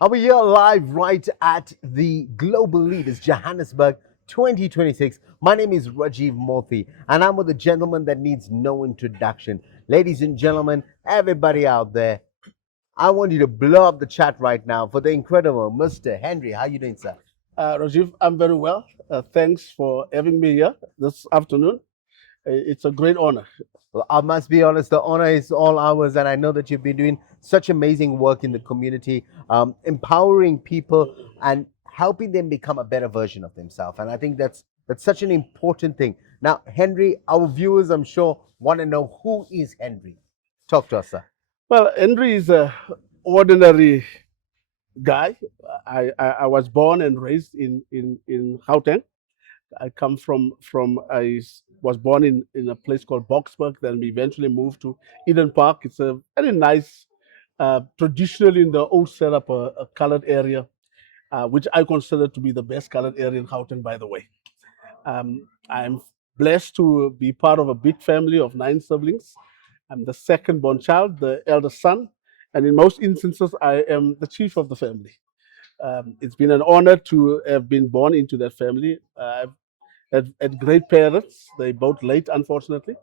And we're here live right at the Global Leaders Johannesburg 2026. My name is Rajiv Mothie, and I'm with a gentleman that needs no introduction. Ladies and gentlemen, everybody out there, I want you to blow up the chat right now for the incredible Mr. Henry. How you doing, sir? Rajiv, I'm very well. Thanks for having me here this afternoon. It's a great honor. Well, I must be honest, the honor is all ours, and I know that you've been doing such amazing work in the community, empowering people and helping them become a better version of themselves. And I think that's such an important thing. Now, Henry, our viewers, I'm sure, want to know who is Henry. Talk to us, sir. Well, Henry is a ordinary guy. I was born and raised in Gauteng. I come was born in a place called Boksburg. Then we eventually moved to Eden Park. It's a very nice, traditionally in the old setup, a colored area, which I consider to be the best colored area in Gauteng, by the way. I'm blessed to be part of a big family of 9 siblings. I'm the second born child, the eldest son, and in most instances, I am the chief of the family. It's been an honor to have been born into that family. I've had great parents. They both late, unfortunately,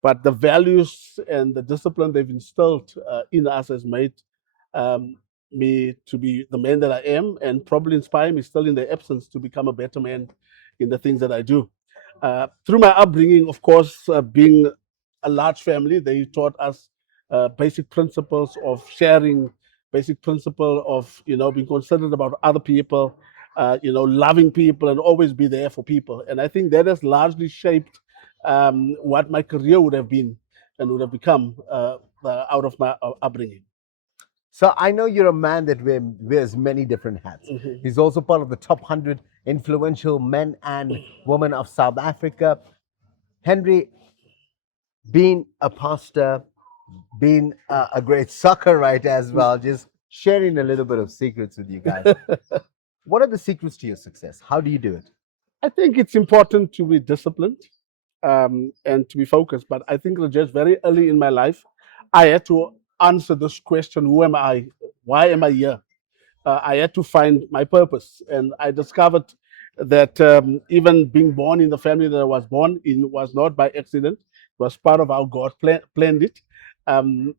but the values and the discipline they've instilled in us has made um, me to be the man that I am, and probably inspire me still in their absence to become a better man in the things that I do. Through my upbringing, of course, being a large family, they taught us basic principles of sharing, basic principle of being considerate about other people, loving people, and always be there for people. And I think that has largely shaped what my career would have been and would have become out of my upbringing. So I know you're a man that wears many different hats. Mhm. He's also part of the top 100 influential men and women of South Africa. Henry, being a pastor, being a great soccer writer as well, just sharing a little bit of secrets with you guys. What are the secrets to your success? How do you do it? I think it's important to be disciplined and to be focused. But I think just very early in my life, I had to answer this question: Who am I? Why am I here? I had to find my purpose, and I discovered that even being born in the family that I was born in was not by accident. It was part of how God planned it. And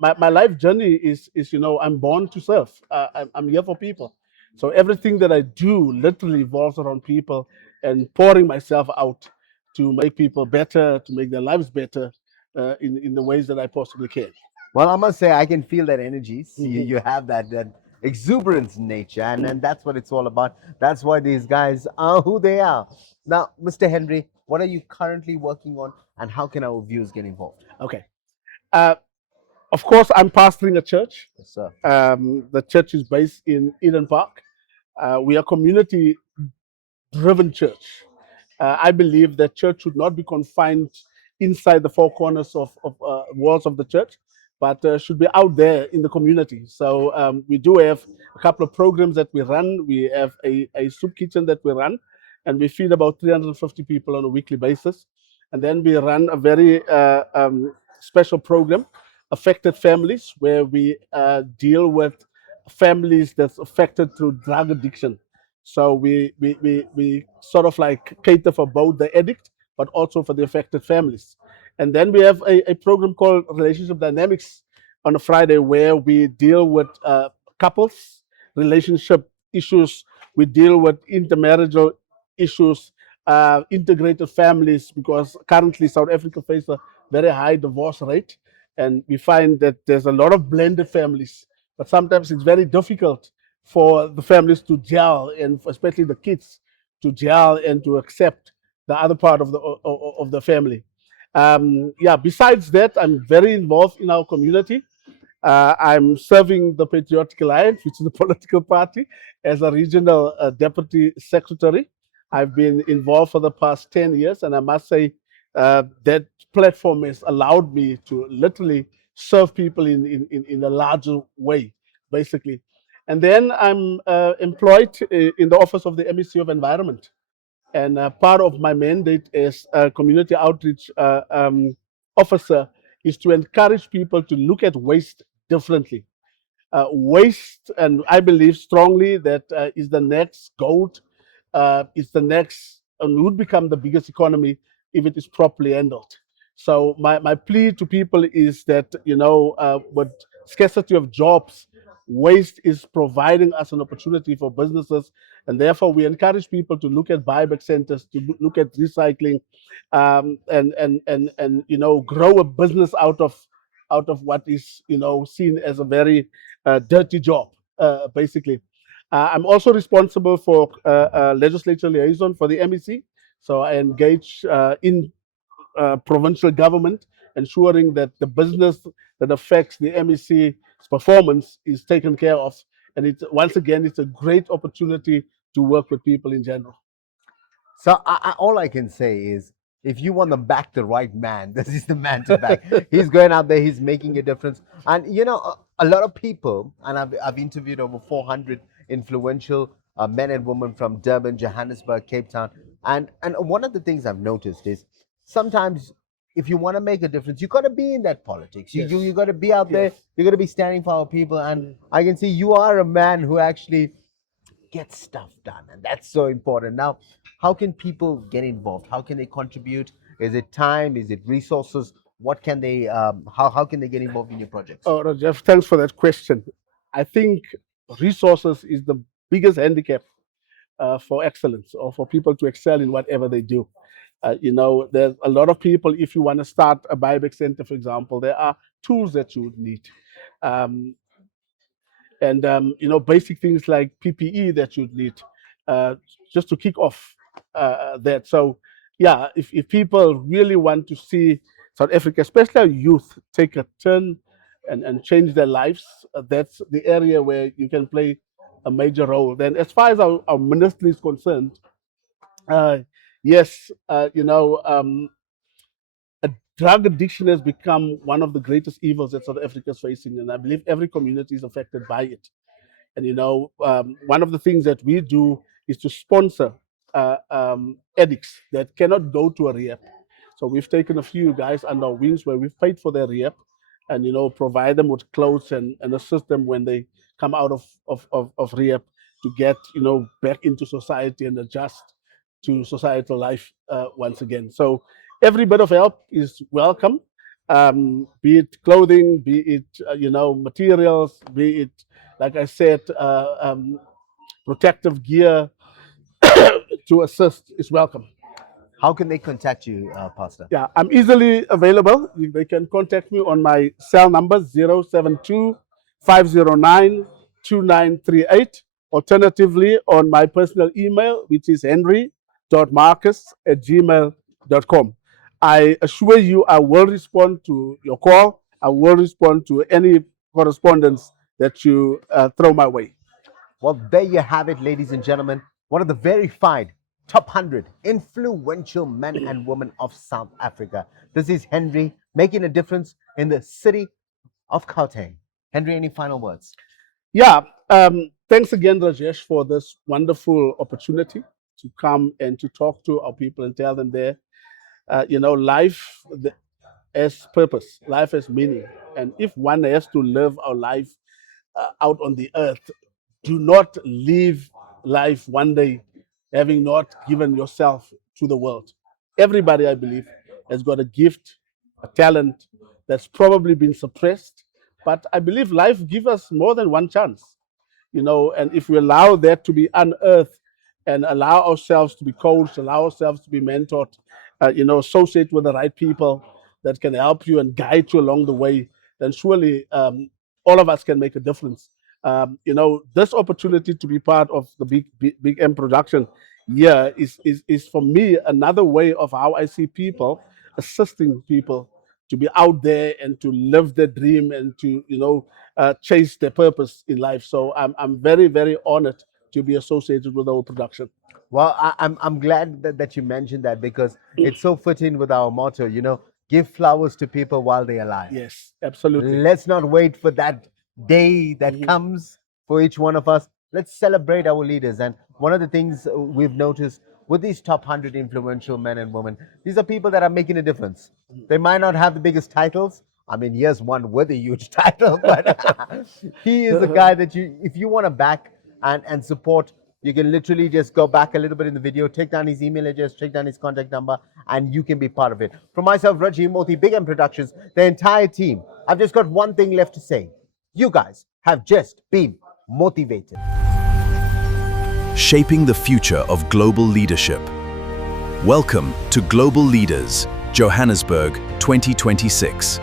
my life journey is I'm born to serve. I'm here for people. So everything that I do literally revolves around people and pouring myself out to make people better, to make their lives better in the ways that I possibly can. Well, I must say, I can feel that energy. You, Mhm. you have that exuberance nature, and that's what it's all about. That's why these guys are who they are. Now, Mr. Henry, what are you currently working on, and how can our viewers get involved? Okay. Uh, of course, I'm pastoring a church. Yes, sir. The church is based in Eden Park. We are community driven church. I believe that church should not be confined inside the four corners of walls of the church, but should be out there in the community. So we do have a couple of programs that we run. We have a soup kitchen that we run, and we feed about 350 people on a weekly basis. And then we run a very special program, Affected Families, where we deal with families that's affected through drug addiction. So we sort of like cater for both the addict, but also for the affected families. And then we have a program called Relationship Dynamics on a Friday where we deal with couples, relationship issues. We deal with intermarital issues, integrated families, because currently South Africa faces a very high divorce rate. And we find that there's a lot of blended families, but sometimes it's very difficult for the families to gel, and especially the kids to gel and to accept the other part of the family. Yeah. Besides that, I'm very involved in our community. I'm serving the Patriotic Alliance, which is a political party, as a regional deputy secretary. I've been involved for the past 10 years, and I must say that platform has allowed me to literally serve people in a larger way, basically. And then I'm employed in the Office of the MEC of Environment. And part of my mandate as a community outreach officer is to encourage people to look at waste differently. Waste, and I believe strongly that is the next gold, is the next, and would become the biggest economy if it is properly handled. So my plea to people is that, with scarcity of jobs, waste is providing us an opportunity for businesses, and therefore we encourage people to look at buyback centers, to look at recycling, and grow a business out of what is seen as a very dirty job, basically. I'm also responsible for legislature liaison for the MEC, so I engage in provincial government, ensuring that the business that affects the MEC's performance is taken care of. And it's, once again, it's a great opportunity to work with people in general. So all I can say is, if you want to back the right man, this is the man to back. He's going out there, he's making a difference. And a lot of people, and I've interviewed over 400 influential men and women from Durban, Johannesburg, Cape Town. And one of the things I've noticed is, sometimes if you want to make a difference, you got to be in that politics. You got to be out there. Yes. You got to be standing for our people. And Mm. I can see you are a man who actually get stuff done, and that's so important. Now, how can people get involved? How can they contribute? Is it time? Is it resources? What can they how can they get involved in your projects? Oh, Jeff, thanks for that question. I think resources is the biggest handicap for excellence, or for people to excel in whatever they do. There's a lot of people, if you want to start a buyback center, for example, there are tools that you would need. Um, and basic things like PPE that you'd need, uh, just to kick off that. So yeah, if people really want to see South Africa, especially our youth, take a turn and change their lives, that's the area where you can play a major role. Then as far as our ministry is concerned, uh, yes, drug addiction has become one of the greatest evils that South Africa is facing, and I believe every community is affected by it. And one of the things that we do is to sponsor addicts that cannot go to a rehab. So we've taken a few guys under our wings where we've paid for their rehab, and provide them with clothes, and assist them when they come out of rehab, to get back into society and adjust to societal life once again. So every bit of help is welcome, be it clothing, be it materials, be it, like I said, protective gear to assist is welcome. How can they contact you, Pastor? Yeah, I'm easily available. They can contact me on my cell number 072 509 2938. Alternatively, on my personal email, which is henry.marcus@gmail.com. I assure you, I will respond to your call. I will respond to any correspondence that you throw my way. Well, there you have it, ladies and gentlemen. One of the verified top 100 influential men and women of South Africa. This is Henry, making a difference in the city of Gauteng. Henry, any final words? Yeah, thanks again, Rajesh, for this wonderful opportunity to come and to talk to our people and tell them life has purpose, life has meaning. And if one has to live our life out on the earth, do not live life one day having not given yourself to the world. Everybody, I believe, has got a gift, a talent that's probably been suppressed. But I believe life gives us more than one chance, and if we allow that to be unearthed, and allow ourselves to be coached, allow ourselves to be mentored, associate with the right people that can help you and guide you along the way, then surely all of us can make a difference. This opportunity to be part of the big M production, yeah, is for me another way of how I see people assisting people to be out there and to live their dream, and to chase their purpose in life. So I'm very, very honored to be associated with our production. Well, I'm glad that you mentioned that, because it's so fitting with our motto, give flowers to people while they're alive. Yes, absolutely. Let's not wait for that day that Mhm. comes for each one of us. Let's celebrate our leaders. And one of the things we've noticed with these top 100 influential men and women, these are people that are making a difference. They might not have the biggest titles, I mean, here's one with a huge title, but he is a guy that if you want to back and support, you can literally just go back a little bit in the video, take down his email address, take down his contact number, and you can be part of it. From myself, Rajiv Mothie, Big M Productions, the entire team, I've just got one thing left to say. You guys have just been motivated. Shaping the future of global leadership. Welcome to Global Leaders, Johannesburg 2026.